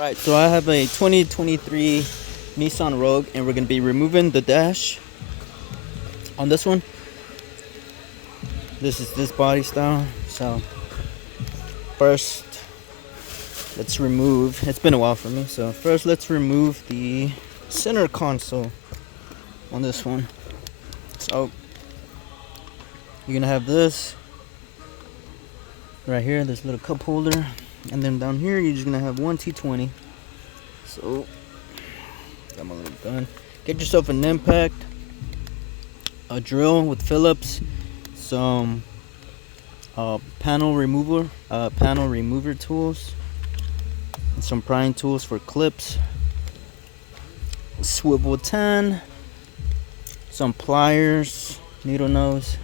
Alright, so I have a 2023 Nissan Rogue, and we're going to be removing the dash on this one. This is this body style. So first, let's remove, it's been a while for me, so first let's remove the center console on this one. So you're going to have this right here, this little cup holder, and then down here you're just going to have one T20. So got my little gun. Get yourself an impact, a drill with Phillips, some panel remover tools, and some prying tools for clips, swivel 10, some pliers, needle nose.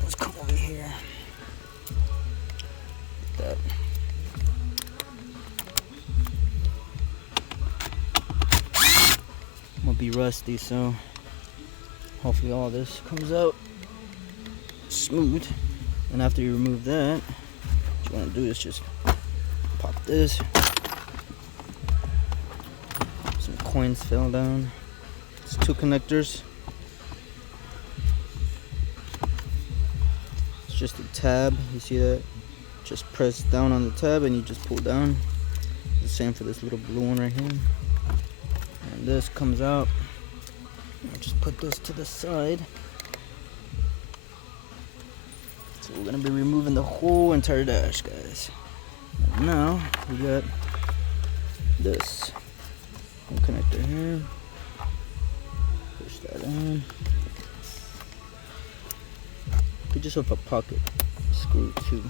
Let's come over here. That. I'm gonna be rusty, so hopefully all this comes out smooth. And after you remove that, what you want to do is just pop this. Some coins fell down. It's 2 connectors. It's just a tab. You see that? Just press down on the tab and you just pull down. The same for this little blue one right here. And this comes out. I'll just put this to the side. So we're gonna be removing the whole entire dash, guys. And now we got this connector here. Push that in. Get yourself a pocket screw too.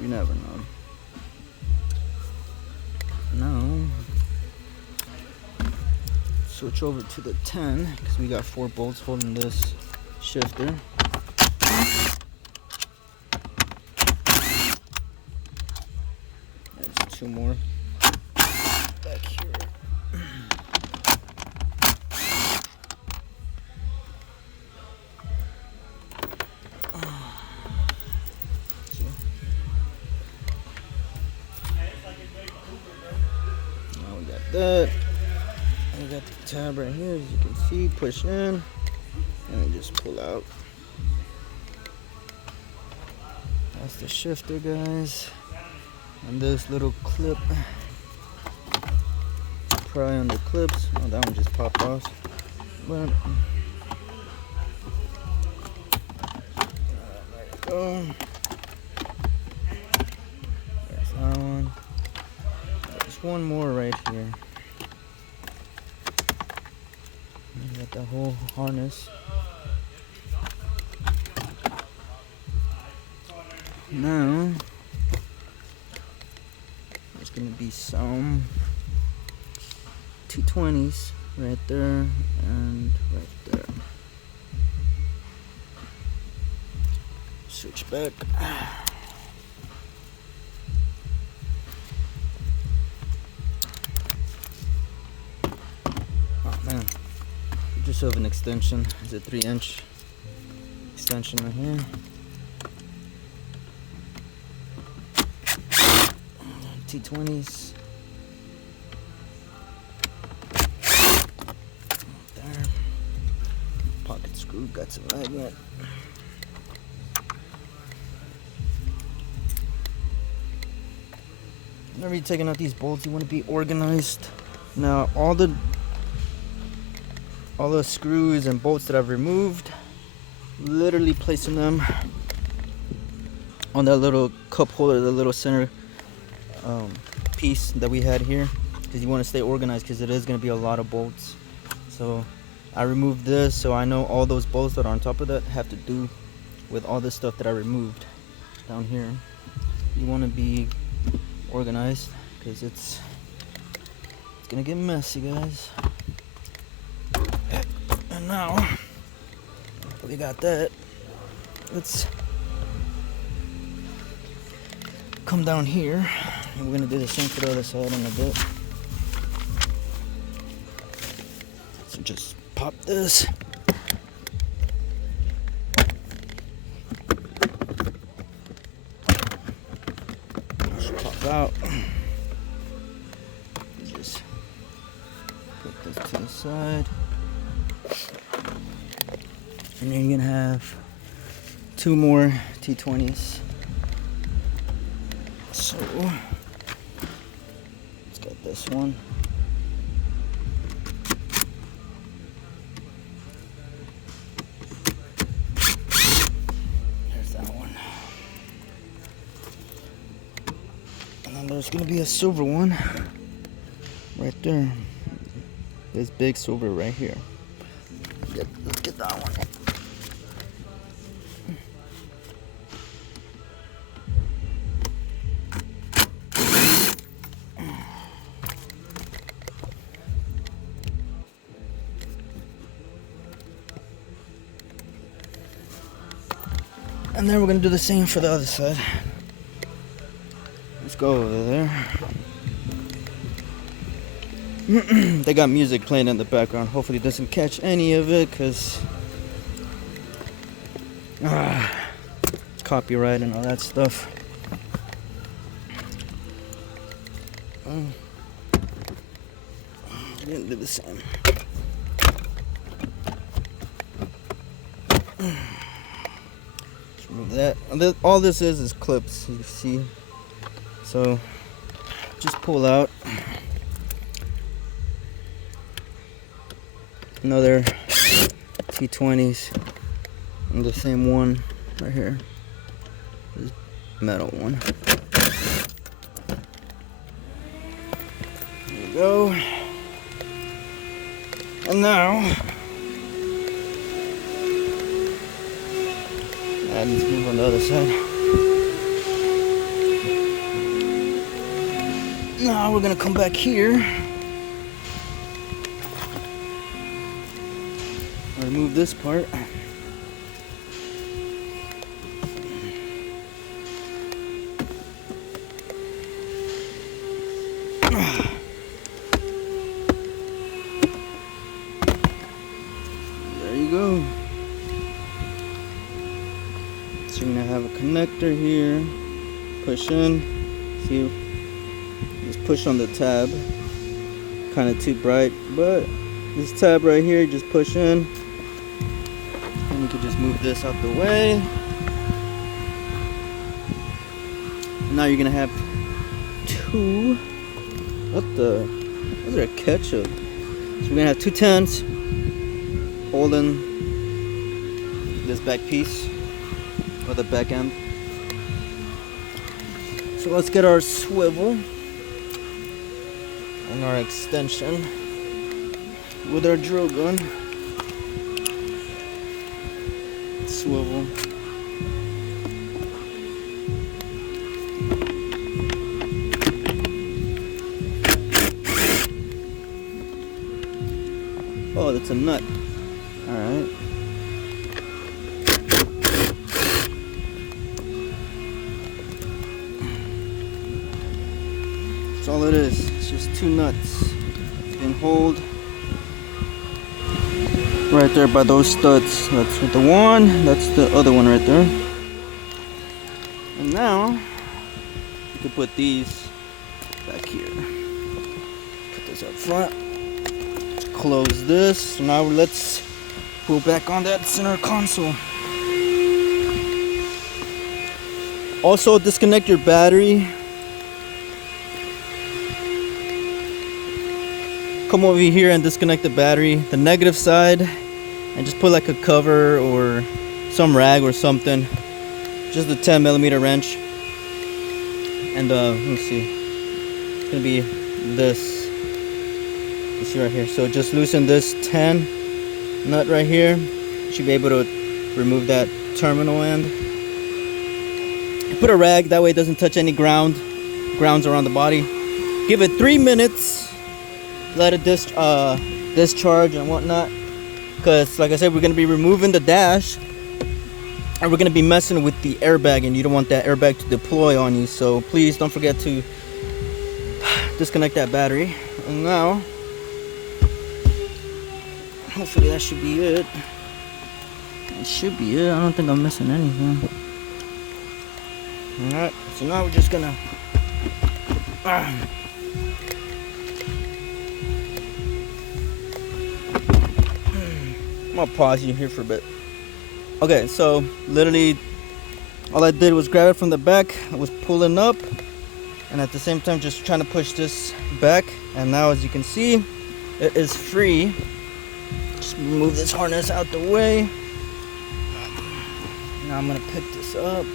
You never know. Now switch over to the 10 because we got 4 bolts holding this shifter. There's 2 more back here. Now we got that. We got the tab right here, as you can see. Push in and then just pull out. That's the shifter, guys. And this little clip, pry on the clips. Oh, that one just popped off. But there you go. There's that one. There's one more right here. You got the whole harness. Now there's gonna be some T20s right there and right there. Switch back. Oh man. Get yourself an extension. It's a 3-inch extension right here. T20s. There. Pocket screw, got some magnet. Whenever you're taking out these bolts, you want to be organized. Now all the screws and bolts that I've removed, literally placing them on that little cup holder, the little center piece that we had here, because you want to stay organized because it is going to be a lot of bolts. So I removed this, so I know all those bolts that are on top of that have to do with all this stuff that I removed down here. You want to be organized because it's gonna get messy, guys. And now we got that, let's come down here and we're gonna do the same for the other side in a bit. So just pop this. should pop out. Just put this to the side. And then you're gonna have 2 more T20s. So let's get this one. There's that one. And then there's gonna be a silver one right there. This big silver right here. Let's get that one. And then we're gonna do the same for the other side. Let's go over there. They got music playing in the background. Hopefully it doesn't catch any of it, because copyright and all that stuff. Didn't do the same. Let's remove that. All this is clips, you see. So just pull out another T20s and the same one right here. This metal one. There you go. And now let's move on the other side. Now we're gonna come back here. Remove this part. There you go. So you're gonna have a connector here. Push in. See, just push on the tab. Kind of too bright, but this tab right here, just push in. And you can just move this out the way. And now you're gonna have 2. What the? Those are ketchup. So we're gonna have 2 10s holding this back piece, or the back end. So let's get our swivel and our extension with our drill gun. Swivel. Oh, that's a nut. Alright. That's all it is. It's just 2 nuts. You can hold right there by those studs. That's the one, that's the other one right there. And now you can put these back here. Put this up front. Close this. Now let's pull back on that center console. Also disconnect your battery. Come over here and disconnect the battery, the negative side, and just put like a cover or some rag or something. Just a 10mm wrench. And let me see. It's gonna be this. You see right here. So just loosen this 10 nut right here. You should be able to remove that terminal end. Put a rag, that way it doesn't touch any grounds around the body. Give it 3 minutes. Let it discharge and whatnot, because like I said, we're going to be removing the dash and we're going to be messing with the airbag, and you don't want that airbag to deploy on you. So please don't forget to disconnect that battery. And now hopefully that should be it. It should be it. I don't think I'm missing anything. Alright, so now we're just gonna I'm gonna pause you here for a bit. Okay, so literally all I did was grab it from the back. I was pulling up and at the same time just trying to push this back, and now as you can see it is free. Just move this harness out the way. Now I'm gonna pick this up.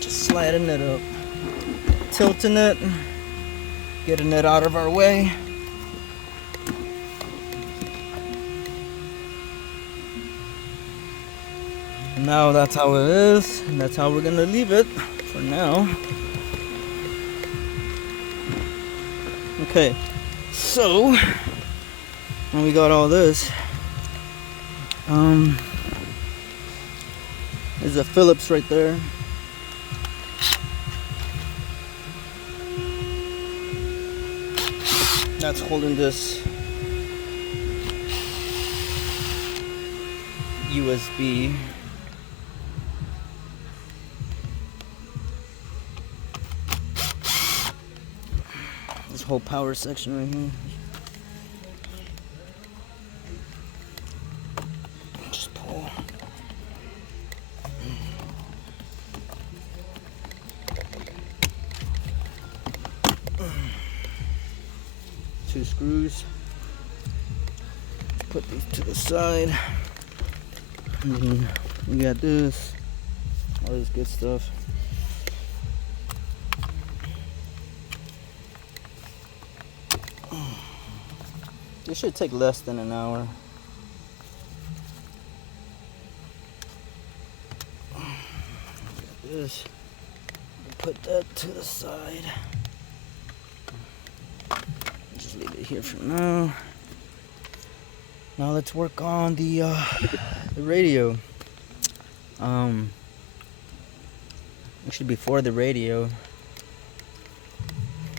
Just sliding it up, tilting it, getting it out of our way. And now that's how it is, and that's how we're gonna leave it for now. Okay, so when we got all this, there's a Phillips right there. That's holding this USB. This whole power section right here. Just pull. Two screws. Put these to the side. And then we got this. All this good stuff. This should take less than an hour. Got this. Put that to the side. Just leave it here for now. Now let's work on the radio. Actually, before the radio,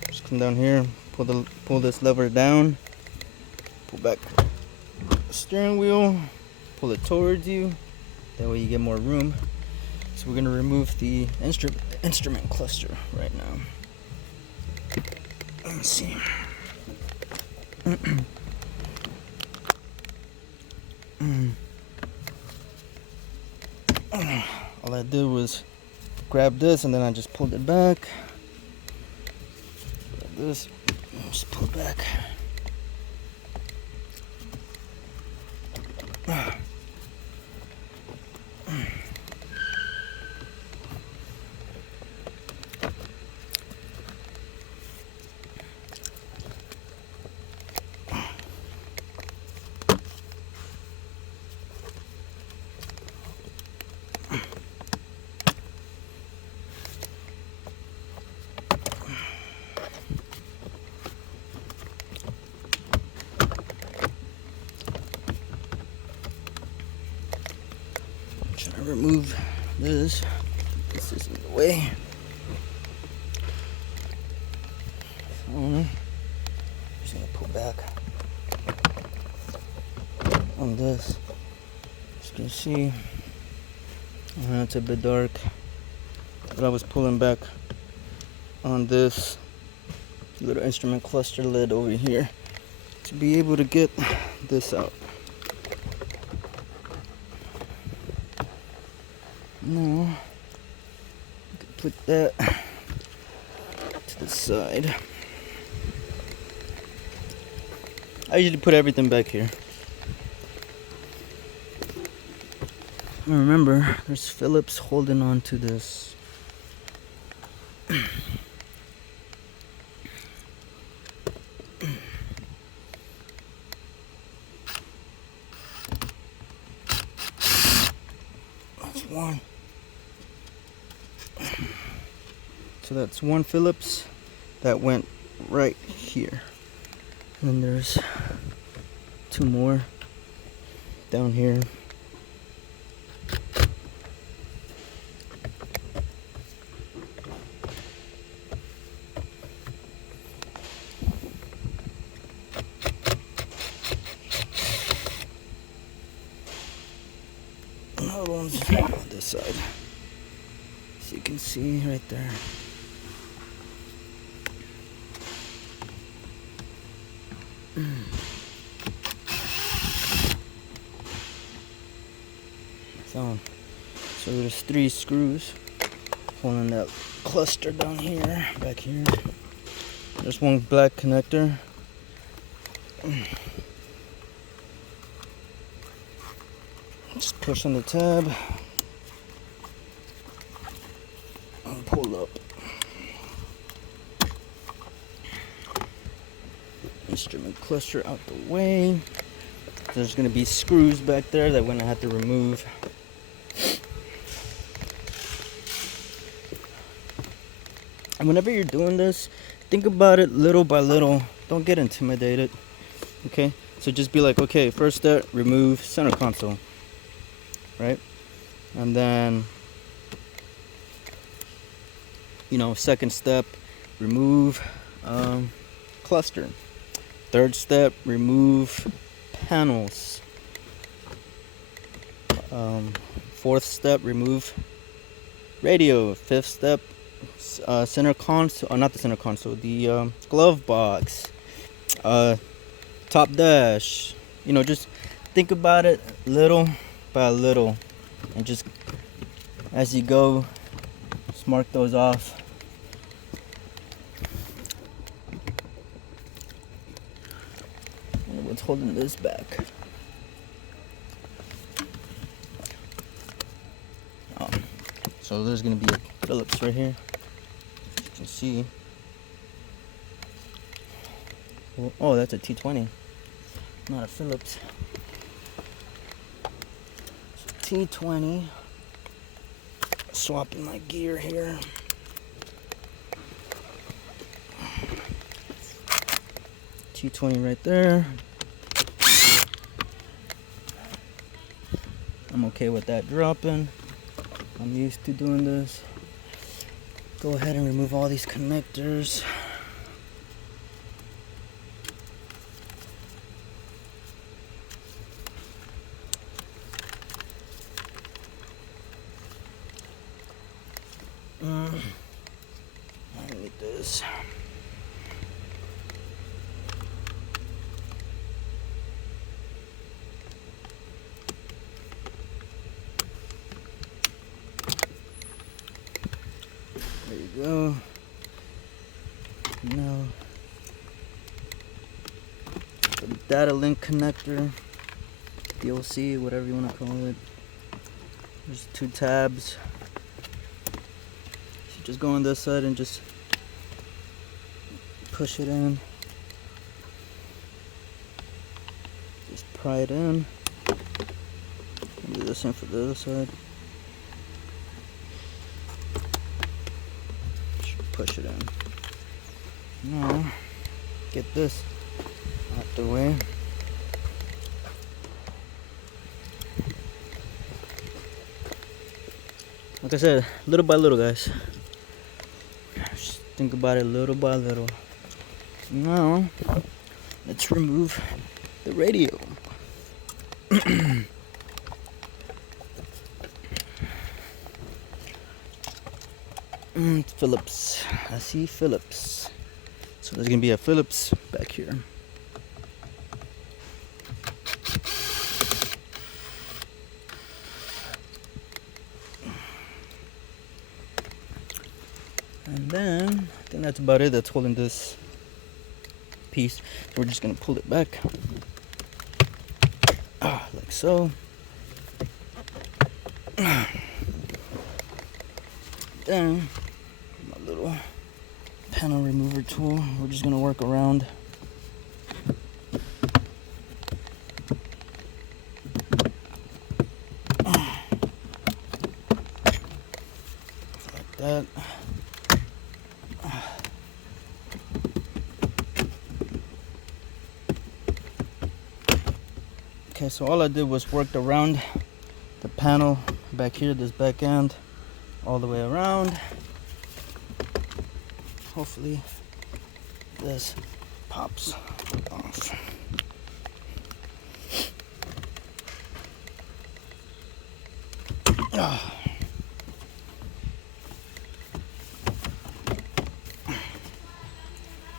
just come down here, pull this lever down. Pull back the steering wheel, pull it towards you, that way you get more room. So we're going to remove the instrument cluster right now. Let's see. All I did was grab this and then I just pulled it back. Grab this, just pull it back. Trying to remove this. This is in the way. Just gonna pull back on this. As you can see, it's a bit dark, but I was pulling back on this little instrument cluster lid over here to be able to get this out. Now, I can put that to the side. I usually put everything back here. And remember, there's Phillips holding on to this. That's one. So that's one Phillips that went right here. And then there's two more down here. Another one's on this side. you can see right there. So there's 3 screws holding that cluster down here, back here. There's one black connector. Just push on the tab and pull up. Instrument cluster out the way. There's going to be screws back there that we're going to have to remove. And whenever you're doing this, think about it little by little. Don't get intimidated. Okay? So just be like, okay, first step, remove center console. Right? And then, second step, remove cluster. Third step, remove panels. Fourth step, remove radio. Fifth step, center console, or not the center console, the glove box, top dash. Just think about it little by little, and just as you go, just mark those off. And what's holding this back? So there's gonna be a Phillips right here. As you can see. Oh, that's a T20, not a Phillips. So T20. Swapping my gear here. T20 right there. I'm okay with that dropping. I'm used to doing this. Go ahead and remove all these connectors. I need this. There you go. Now, the data link connector, DLC, whatever you want to call it. There's 2 tabs. So just go on this side and just push it in. Just pry it in. Do the same for the other side. Push it in. Now, get this out the way. Like I said, little by little, guys. Just think about it little by little. Now, let's remove the radio. Phillips. I see Phillips. So there's gonna be a Phillips back here. And then I think that's about it that's holding this piece. We're just gonna pull it back. Like so. Then my little panel remover tool, we're just gonna work around. Like that. Okay, so all I did was worked around the panel back here, this back end, all the way around. Hopefully this pops off.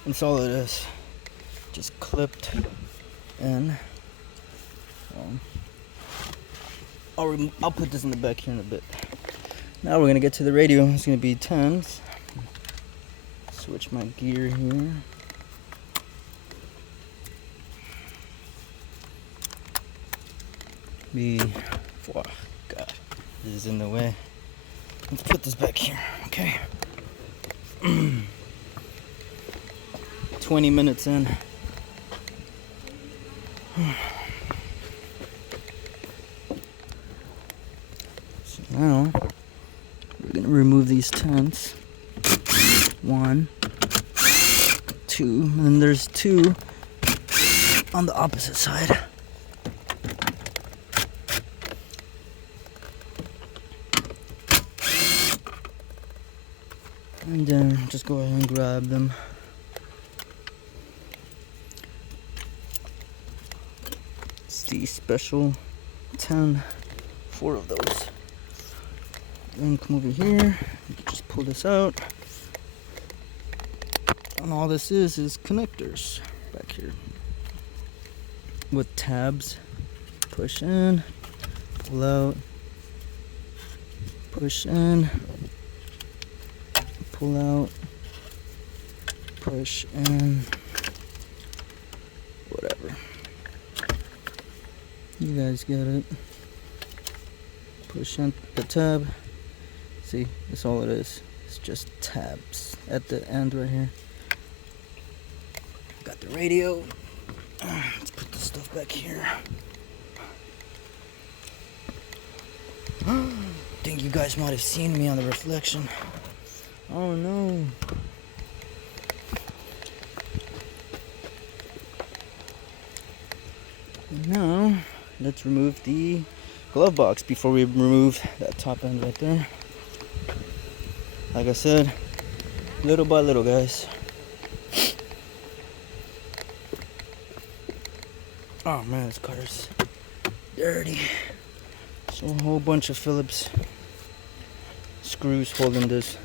That's all it is. Just clipped in. I'll put this in the back here in a bit. Now we're gonna get to the radio. It's gonna be 10s. Switch my gear here. Oh God, this is in the way. Let's put this back here, okay? 20 minutes in. So now we're gonna remove these tents. 1, 2, and then there's 2 on the opposite side. And then just go ahead and grab them. It's the special 10, 4 of those. Then come over here, just pull this out. And all this is connectors back here with tabs. Push in, pull out, push in, pull out, push in, whatever. You guys get it. Push in the tab. See, that's all it is. It's just tabs at the end right here. Got the radio. Let's put this stuff back here. Think you guys might have seen me on the reflection. Oh no. Now, let's remove the glove box before we remove that top end right there. Like I said, little by little, guys. Oh man, this car's dirty. So a whole bunch of Phillips screws holding this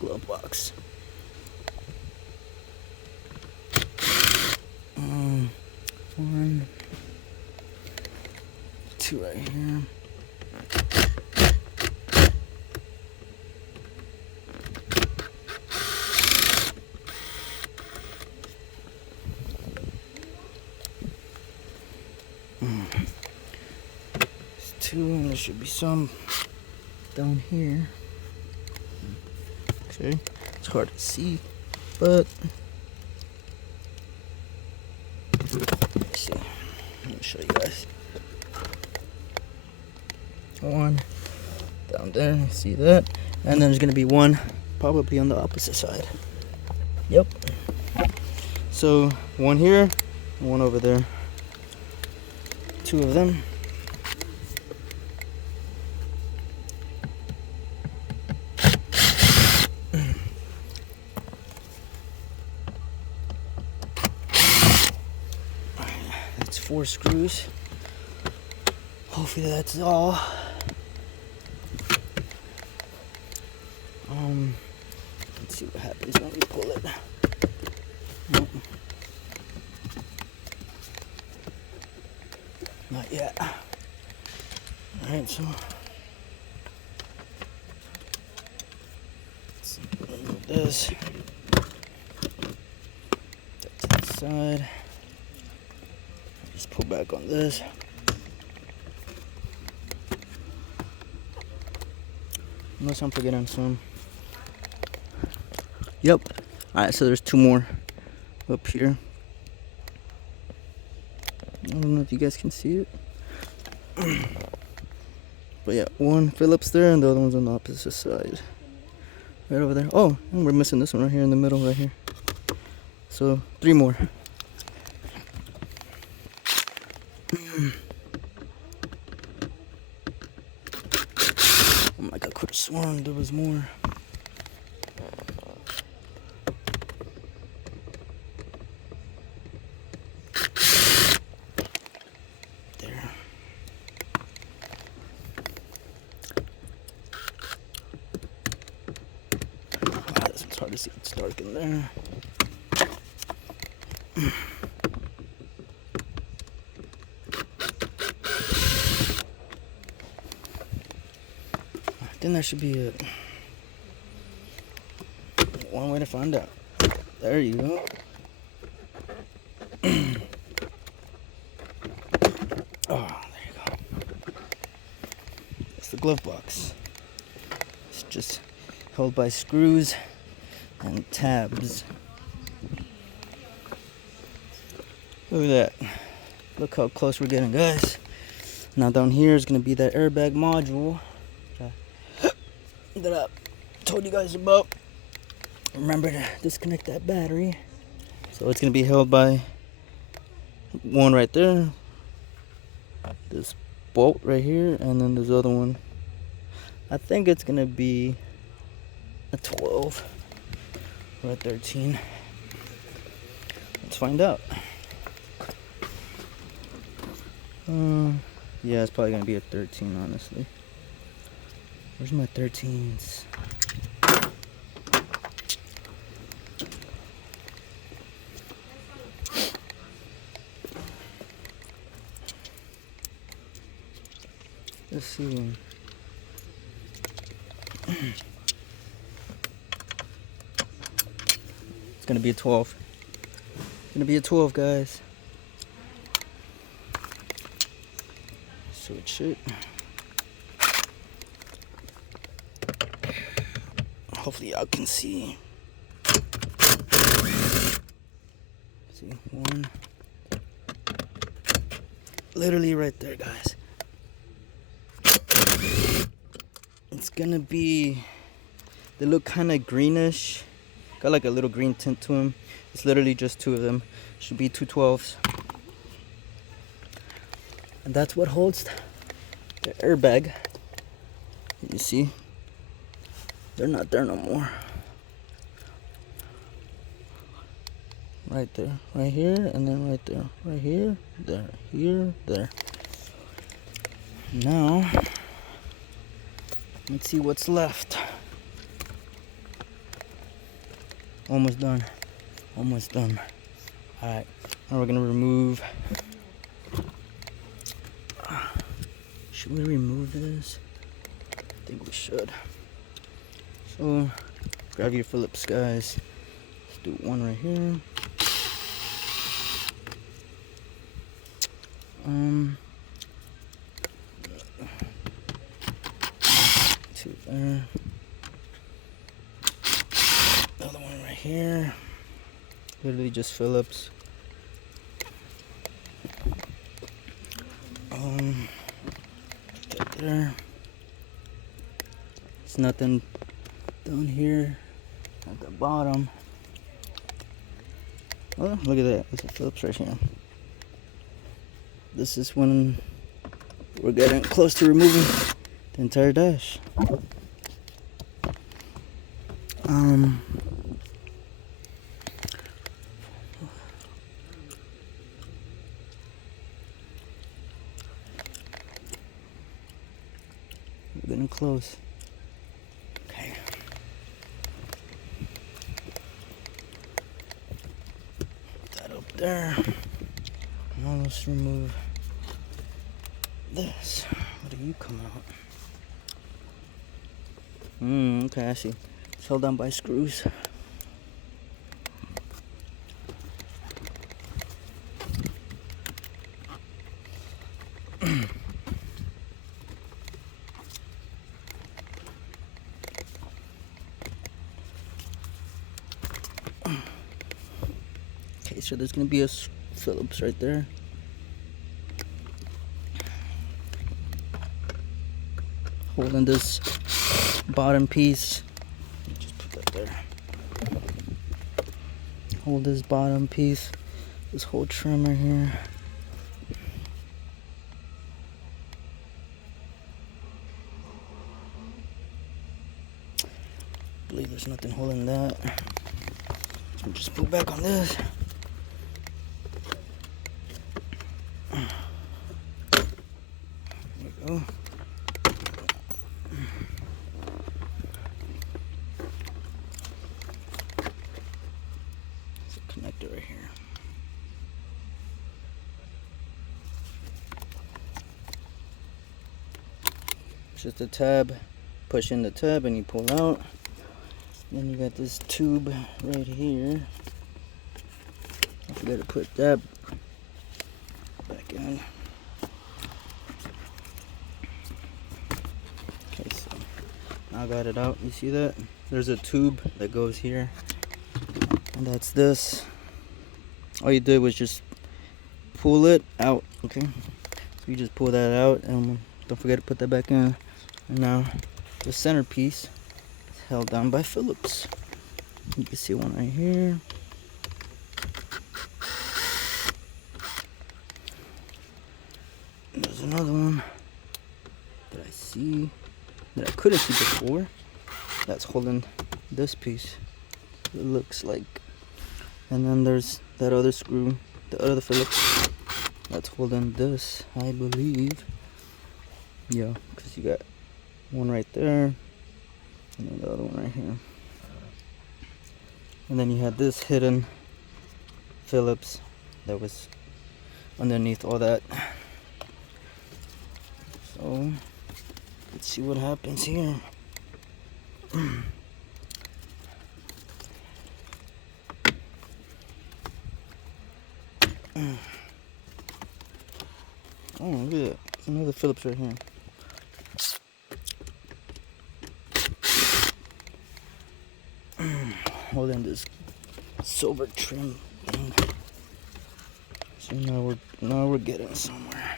glove box. 1, 2 right here. There's 2, and there should be some down here. Okay, it's hard to see, but let's see. Let me show you guys. 1 down there, see that? And then there's gonna be 1 probably on the opposite side. Yep. So 1 here, 1 over there. 2 of them. That's 4 screws. Hopefully that's all. Let's see what happens when we pull it. Nope. Not yet. Alright, so let's remove this. That's to the side. Just pull back on this. Unless I'm forgetting some. Yep. Alright, so there's 2 more up here. I don't know if you guys can see it. But yeah, 1 Phillips there and the other one's on the opposite side. Right over there. Oh, and we're missing this one right here in the middle right here. So 3 more. Oh my god, I could have sworn there was more. There. Wow, this one's hard to see. It's dark in there. think that should be it. One way to find out. There you go. Oh, there you go. It's the glove box. It's just held by screws and tabs. Look at that. Look how close we're getting, guys. Now down here is gonna be that airbag module that I told you guys about. Remember to disconnect that battery. So it's gonna be held by one right there, this bolt right here, and then this other one. I think it's gonna be a 12 or a 13. Let's find out. Yeah, it's probably gonna be a 13, honestly. Where's my 13s? Let's see. It's gonna be a 12. It's gonna be a 12, guys. Switch it. Hopefully y'all can see. See, one. Literally right there, guys. It's gonna be, they look kind of greenish. Got like a little green tint to them. It's literally just two of them. Should be two 12s. And that's what holds the airbag. You see? They're not there no more. Right there, right here, and then right there, right here, there, here, there. Now, let's see what's left. Almost done. Almost done. Alright, now we're gonna remove. Should we remove this? I think we should. So, grab your Phillips, guys. Let's do one right here. Two there. Another one right here. Literally just Phillips. That there. It's nothing down here at the bottom. Oh, look at that. It's a Phillips right here. This is when we're getting close to removing the entire dash. We're getting close. Okay. Put that up there. Now let's remove this. What do you come out? Okay, I see. It's held down by screws. Okay, so there's gonna be a Phillips right there. Holding this bottom piece. Just put that there. Hold this bottom piece, this whole trimmer here. I believe there's nothing holding that. So just put back on this. There we go. Connector right here. just a tab. Push in the tab and you pull out. Then you got this tube right here. I forgot to put that back in. Okay, so now I got it out. You see that? There's a tube that goes here, and that's this. All you did was just pull it out. Okay, so you just pull that out, and don't forget to put that back in. And now the centerpiece is held down by Phillips. You can see one right here. There's another one that I see that I couldn't see before. That's holding this piece. It looks like. And then there's that other screw, the other Phillips, that's holding this, I believe. Yeah, because you got one right there, and then the other one right here. And then you had this hidden Phillips that was underneath all that. So let's see what happens here. Oh, look at that. There's another Phillips right here. Holding this silver trim thing. So now we're getting somewhere.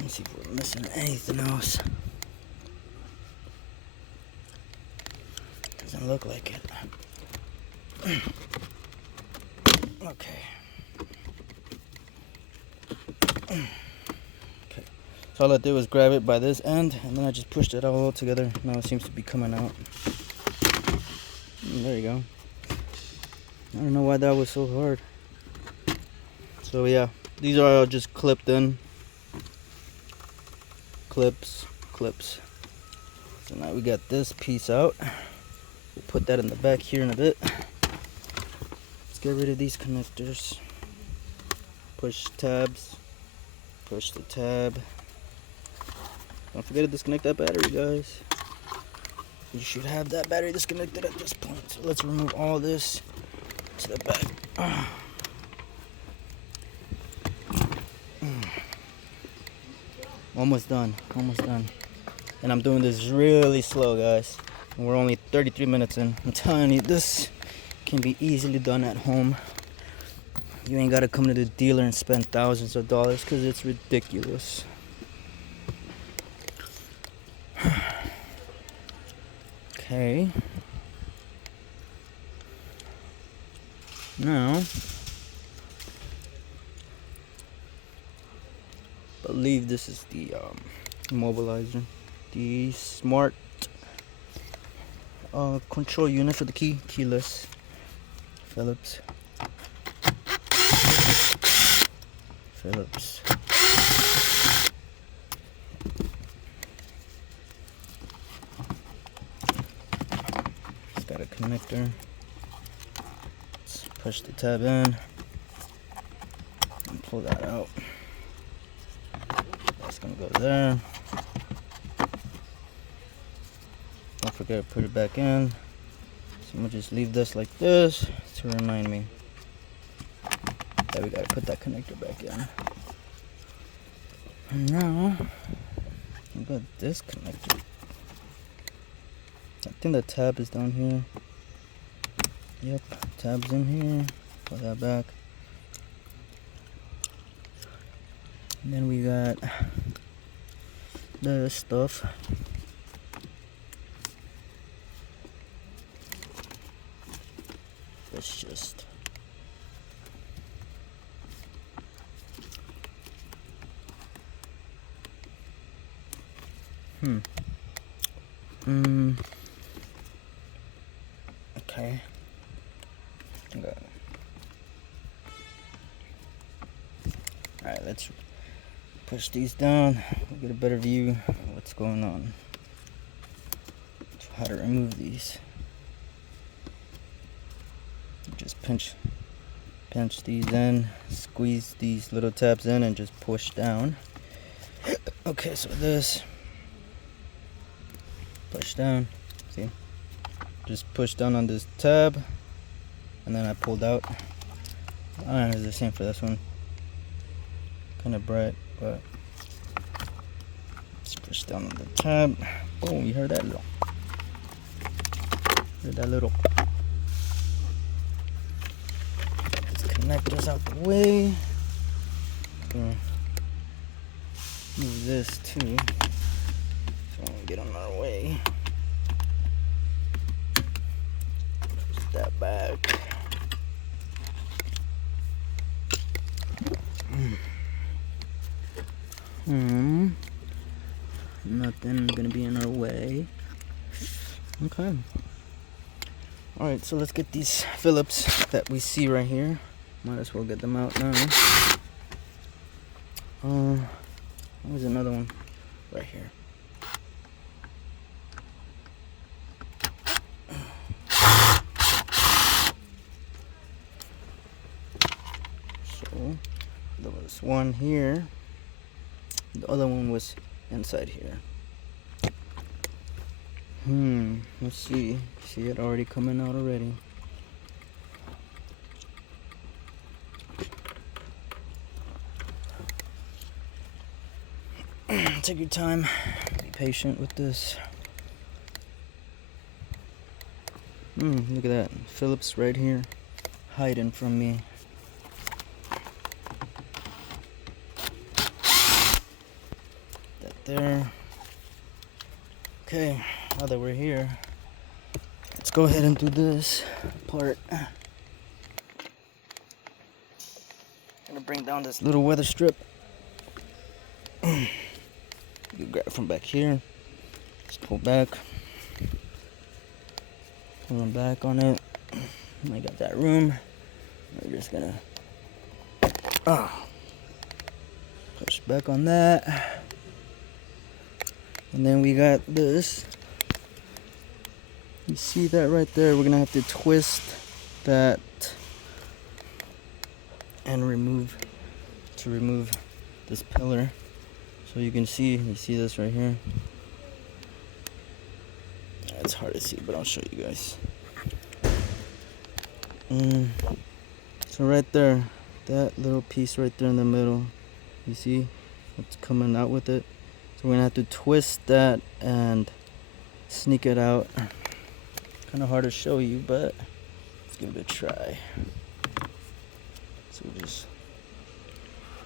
Let's see if we're missing anything else. Doesn't look like it. Okay. Okay. So all I did was grab it by this end, and then I just pushed it all together. Now it seems to be coming out. There you go. I don't know why that was so hard. So yeah, these are all just clipped in. Clips. So now we got this piece out. We'll put that in the back here in a bit. Let's get rid of these connectors. Push tabs. Push the tab. Don't forget to disconnect that battery, guys. You should have that battery disconnected at this point. So let's remove all this to the back. Almost done. And I'm doing this really slow, guys. And we're only 33 minutes in. I'm telling you, this can be easily done at home. You ain't gotta come to the dealer and spend thousands of dollars, because it's ridiculous. Okay. Now, I believe this is the immobilizer, the smart control unit for the key, keyless Phillips. It's got a connector. Let's push the tab in and pull that out. That's gonna go there. Don't forget to put it back in. So I'm gonna just leave this like this to remind me that we gotta put that connector back in. And now I got this connector. I think the tab is down here. Yep, tab's in here. Put that back. And then we got this stuff. It's just okay. Alright, let's push these down. We'll get a better view of what's going on. How to remove these. Just pinch these in, squeeze these little tabs in, and just push down. Okay, so this, push down, see? Just push down on this tab, and then I pulled out. I don't know, it's the same for this one. Kind of bright, but just push down on the tab. Boom, you heard that little. Let's connect this out the way. Move this too, so I don't get on our way. Push that back. Nothing gonna be in our way. Okay. Alright, so let's get these Phillips that we see right here. Might as well get them out now. There's another one right here. So there was one here. The other one was inside here. Let's see. See it already coming out already. Take your time. Be patient with this. Look at that. Phillips right here, hiding from me. That there. Okay, now that we're here, let's go ahead and do this part. Gonna bring down this little weather strip. You can grab it from back here. Just pull back. Pull them back on it. I got that room. We're just gonna push back on that. And then we got this. You see that right there? We're gonna have to twist that and remove this pillar. So you see this right here. It's hard to see, but I'll show you guys. So right there, that little piece right there in the middle, you see what's coming out with it? So we're gonna have to twist that and sneak it out. Kind of hard to show you, but let's give it a try. So we just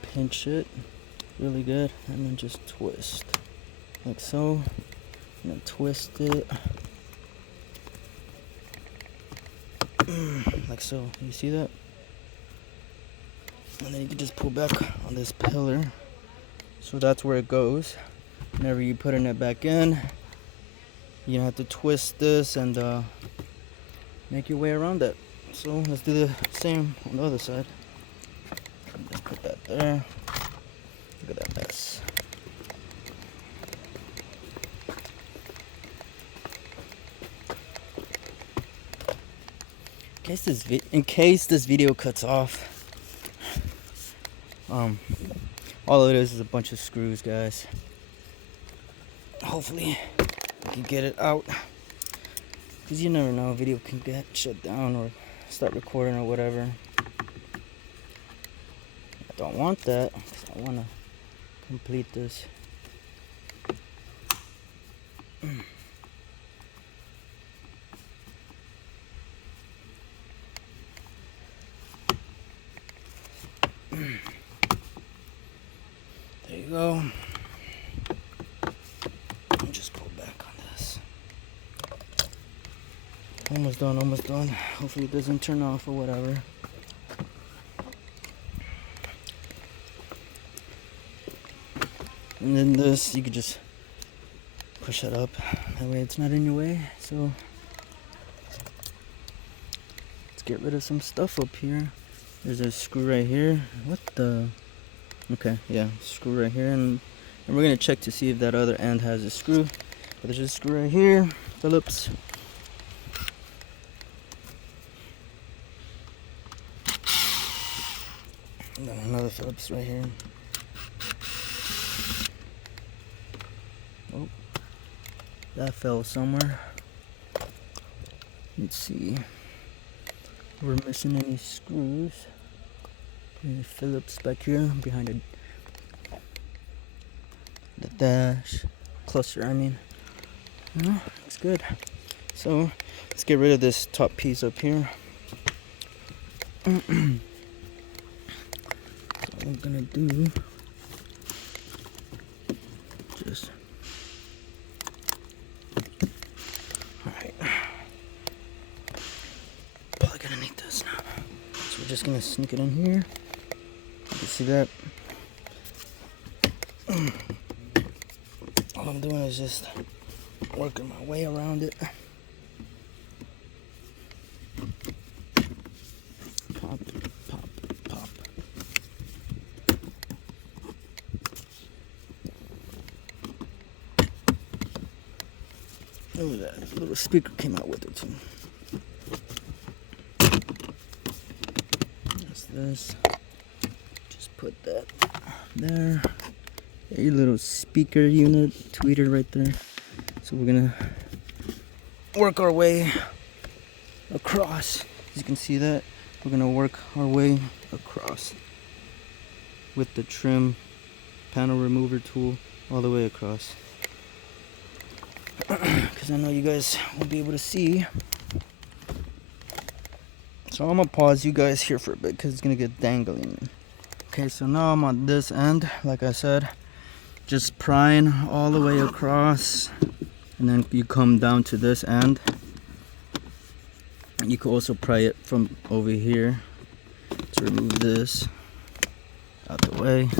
pinch it really good and then just twist like so. And then twist it like so. You see that? And then you can just pull back on this pillar. So that's where it goes. Whenever you putting it back in, you have to twist this and make your way around it. So let's do the same on the other side. Just put that there. Look at that mess. In case this video cuts off, all it is a bunch of screws, guys. Hopefully we can get it out, because you never know, a video can get shut down or start recording or whatever. I don't want that, because I want to complete this. There you go. Just pull back on this. Almost done. Hopefully it doesn't turn off or whatever. And then this, you could just push it up. That way it's not in your way. So let's get rid of some stuff up here. There's a screw right here. What the? Okay, yeah, screw right here, and we're gonna check to see if that other end has a screw. But there's a screw right here, Phillips. And then another Phillips right here. Oh, that fell somewhere. Let's see. We're missing any screws. Any Phillips back here behind the dash cluster. I mean, no, looks good. So let's get rid of this top piece up here. So what I'm gonna do, just alright. Probably gonna need this now. So we're just gonna sneak it in here. You can see that. All I'm doing is just working my way around it. Pop, pop, pop. Oh, that little speaker came out with it too. That's this. Just put that there. A little speaker unit, tweeter right there. So we're gonna work our way across. As you can see that, we're gonna work our way across with the trim panel remover tool all the way across. Because I know you guys won't be able to see. So I'm gonna pause you guys here for a bit because it's gonna get dangling. Okay, so now I'm on this end, like I said. Just prying all the way across, and then you come down to this end. You can also pry it from over here to remove this out the way.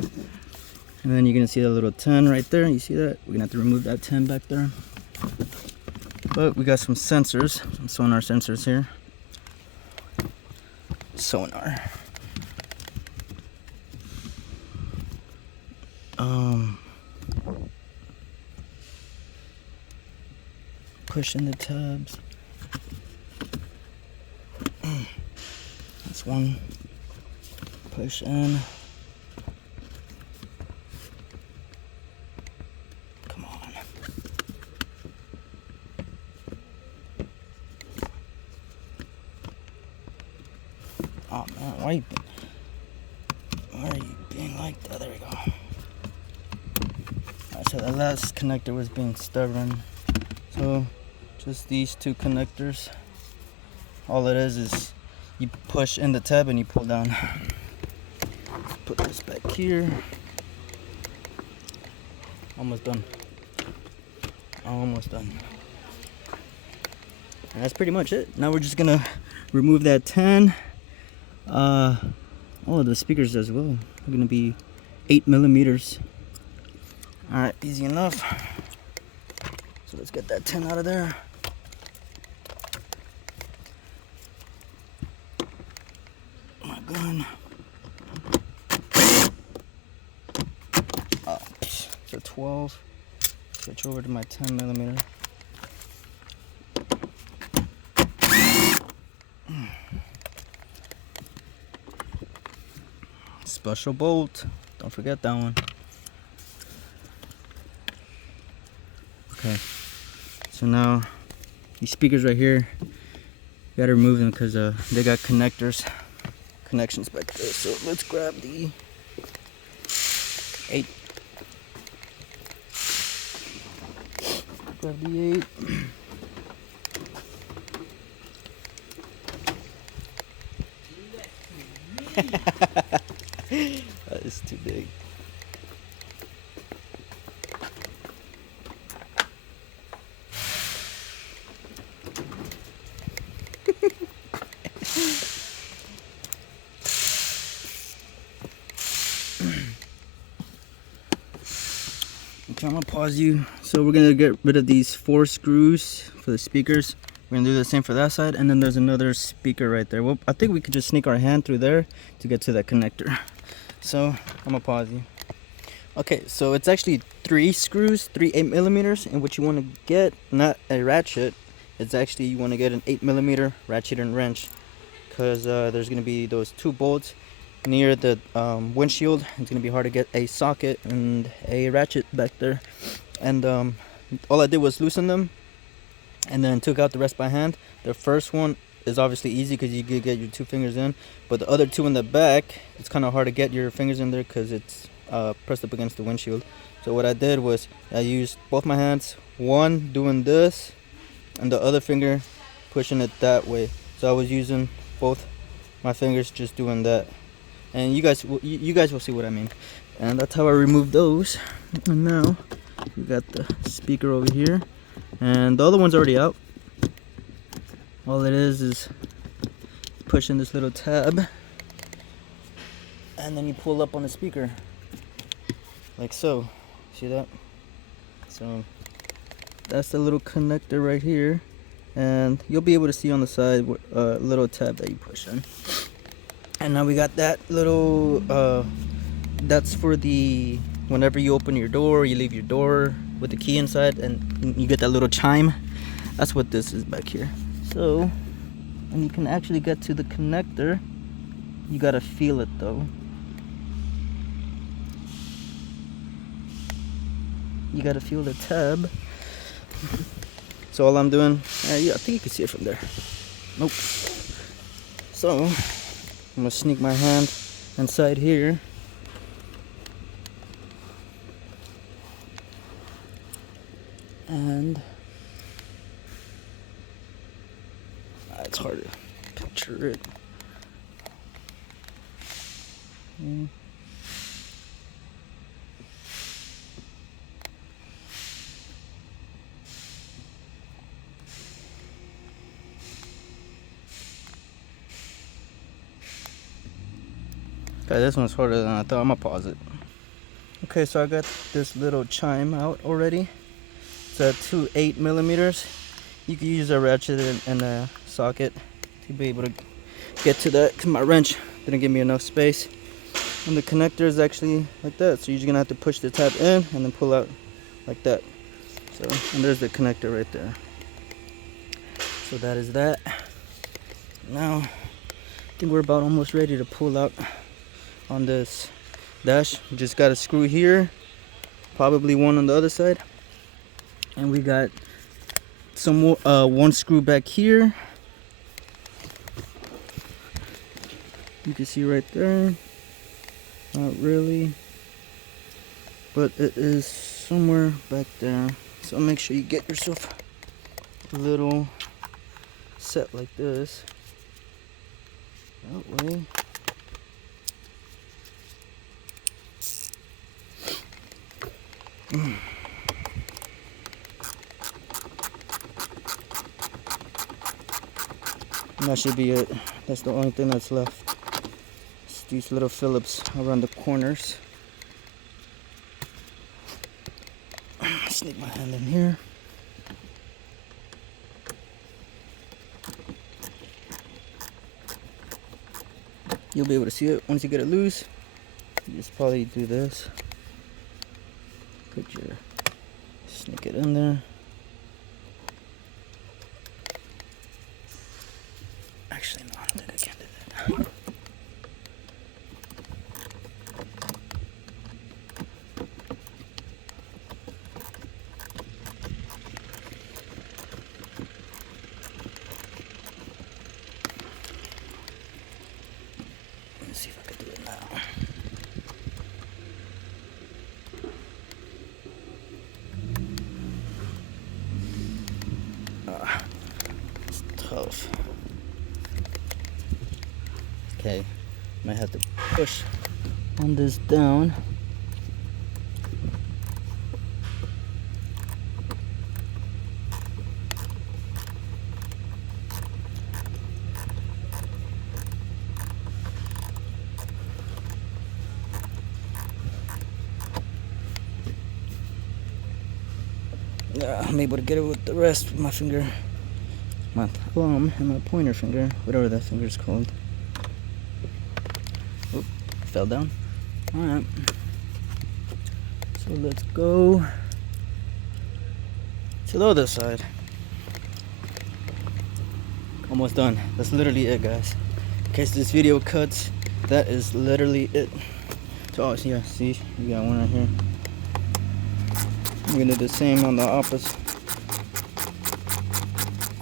And then you're gonna see that little 10 right there. You see that? We're gonna have to remove that 10 back there. But we got some sensors, some sonar sensors here. Sonar. Push in the tabs. That's one. Push in. Come on. Oh man, why are you being like that? There we go. Alright, so the last connector was being stubborn. So just these two connectors. All it is you push in the tab and you pull down. Let's put this back here. Almost done. Almost done. And that's pretty much it. Now we're just gonna remove that 10. Oh, the speakers as well. They're gonna be 8mm. Alright, easy enough. So let's get that 10 out of there. My gun. Oh, so 12. Switch over to my 10mm. Special bolt. Don't forget that one. Okay. So now these speakers right here, you gotta remove them because they got connections back there. So let's grab the 8. Grab the 8. That is too big. Okay, I'm gonna pause you. So we're gonna get rid of these 4 screws for the speakers. We're gonna do the same for that side, and then there's another speaker right there. Well, I think we could just sneak our hand through there to get to that connector. So I'm gonna pause you. Okay, so it's actually 3 screws, 3 8mm, and what you want to get, not a ratchet, it's actually you want to get an 8mm ratchet and wrench, because there's gonna be those 2 bolts near the windshield. It's gonna be hard to get a socket and a ratchet back there, and all I did was loosen them and then took out the rest by hand. The first one is obviously easy because you could get your 2 fingers in, but the other 2 in the back, it's kind of hard to get your fingers in there because it's pressed up against the windshield. So what I did was I used both my hands, one doing this and the other finger pushing it that way. So I was using both my fingers just doing that, and you guys will see what I mean. And that's how I removed those. And now we got the speaker over here, and the other one's already out. All it is pushing this little tab, and then you pull up on the speaker like so. See that? So that's the little connector right here, and you'll be able to see on the side a little tab that you push in. And now we got that little that's for the whenever you open your door, you leave your door with the key inside, and you get that little chime. That's what this is back here. So when you can actually get to the connector, you gotta feel it though. You gotta feel the tab. So all I'm doing, yeah, I think you can see it from there. Nope. So I'm gonna sneak my hand inside here. And it's hard to picture it. Okay, this one's harder than I thought. I'm gonna pause it. Okay, so I got this little chime out already. It's a 2 8mm. You can use a ratchet and a socket to be able to get to that, because my wrench didn't give me enough space. And the connector is actually like that, so you're just gonna have to push the tab in and then pull out like that. So, and there's the connector right there. So that is that. Now I think we're about almost ready to pull out on this dash. We just got a screw here, probably one on the other side, and we got some more one screw back here. You can see right there, not really, but it is somewhere back there. So make sure you get yourself a little set like this, that way. And that should be it. That's the only thing that's left. It's these little Phillips around the corners. Sneak my hand in here. You'll be able to see it once you get it loose. You just probably do this. Sneak it in there. Actually, no, I don't think I can do that. Let me see if I can do it now. It's tough. Okay, might have to push on this down. Yeah, I'm able to get it with the rest with my finger, my thumb, and my pointer finger, whatever that finger is called. Oop, fell down. Alright. So let's go to the other side. Almost done. That's literally it, guys. In case this video cuts, that is literally it. So, oh, yeah, see, you got one right here. I'm gonna do the same on the opposite.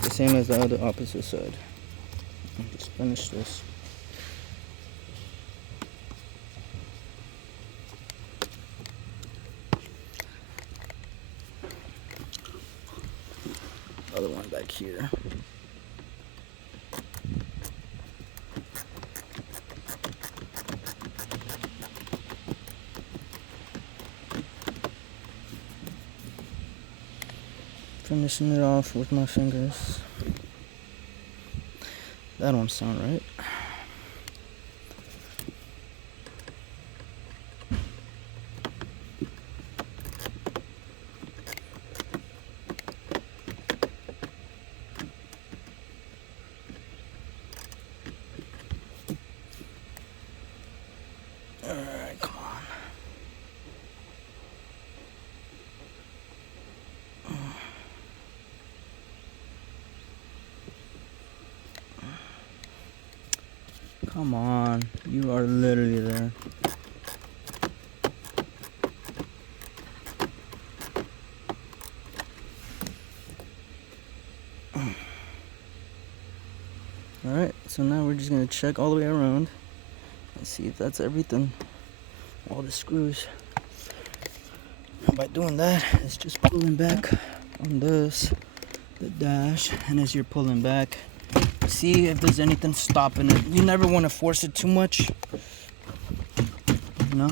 The same as the other opposite side. Just finish this. Other one back here. Finishing it off with my fingers. That don't sound right. Alright, come on. Come on, you are literally there. Alright, so now we're just gonna check all the way around and see if that's everything. All the screws. And by doing that, it's just pulling back on this, the dash, and as you're pulling back, see if there's anything stopping it. You never want to force it too much, you know,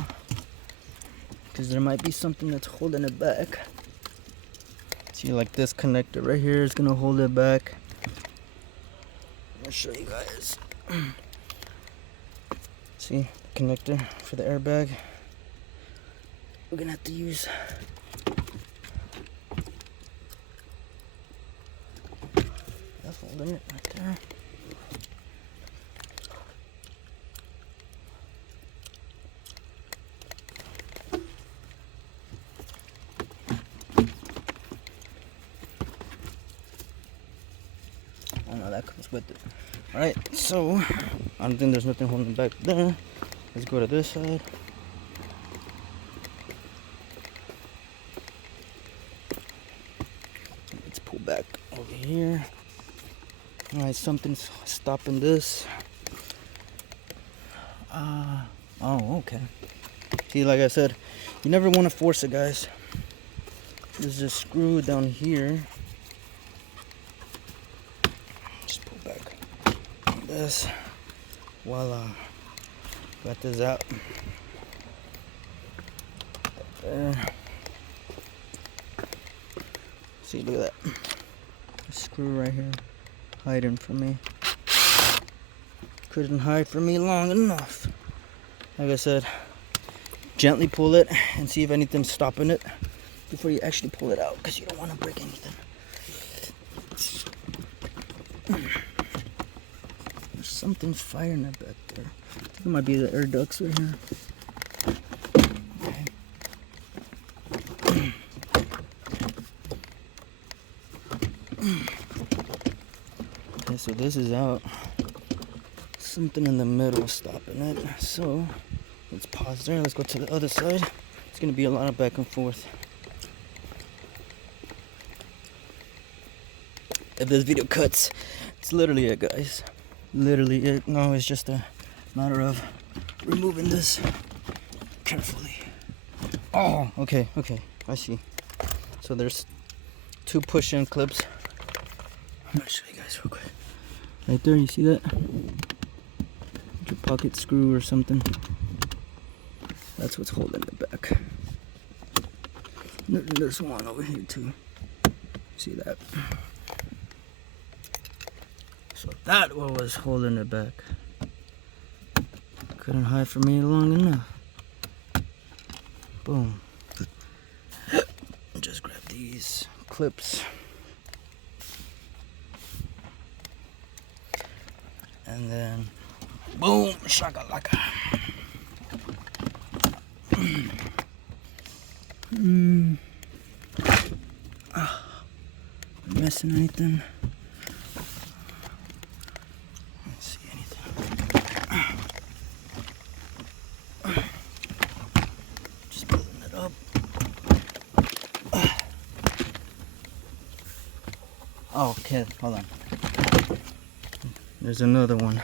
because there might be something that's holding it back. See, like this connector right here is gonna hold it back. I'll show you guys. See, the connector for the airbag. We're gonna have to use that's holding it right there. Oh no, that comes with it. Alright, so I don't think there's nothing holding back there. Let's go to this side. Let's pull back over here. Alright, something's stopping this. Oh, okay. See, like I said, you never want to force it, guys. There's a screw down here. Just pull back on this. Voila. Got this out. There. See, look at that. A screw right here. Hiding from me. Couldn't hide from me long enough. Like I said, gently pull it and see if anything's stopping it before you actually pull it out, because you don't want to break anything. There's something firing it back there. I think it might be the air ducts right here. Okay, so this is out. Something in the middle stopping it. So let's pause there. Let's go to the other side. It's gonna be a lot of back and forth. If this video cuts, it's literally it, guys. Literally it. No, it's just a matter of removing this carefully. Oh, okay, I see. So there's two push-in clips. I'm gonna show you guys real quick. Right there, you see that? Your pocket screw or something. That's what's holding it back. There's one over here too. See that? So that was holding it back. Couldn't hide from me long enough. Boom. Just grab these clips. And then boom, shakalaka. Missing anything? Don't see anything. Just pulling it up. Oh, okay, hold on. There's another one.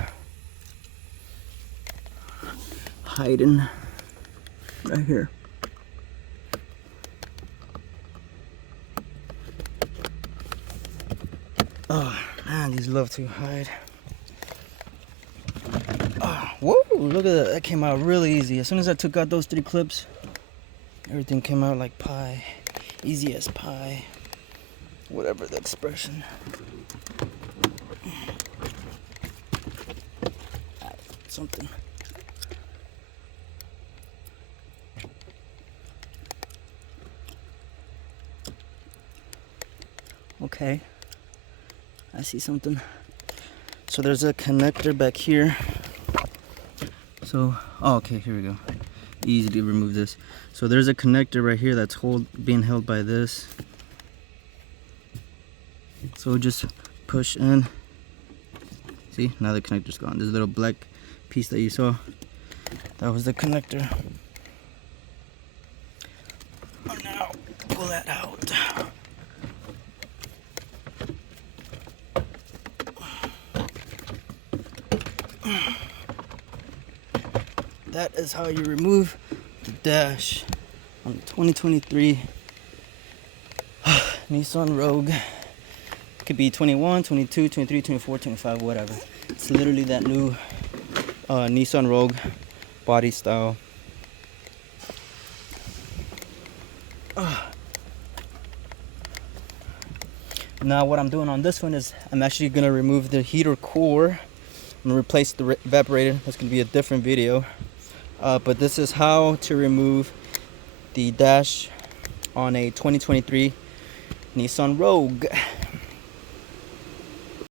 Hiding right here. Oh man, these love to hide. Oh, whoa, look at that. That came out really easy. As soon as I took out those 3 clips, everything came out like pie. Easy as pie. Whatever the expression. Something. Okay. I see something. So there's a connector back here. So, oh, okay, here we go. Easy to remove this. So there's a connector right here that's being held by this. So just push in. See, now the connector's gone. This little black piece that you saw, that was the connector. Oh, now pull that out. That is how you remove the dash on the 2023 Nissan Rogue. Could be 21, 22, 23, 24, 25, whatever. It's literally that new Nissan Rogue body style. Now what I'm doing on this one is I'm actually gonna remove the heater core and replace the evaporator. That's gonna be a different video. But this is how to remove the dash on a 2023 Nissan Rogue.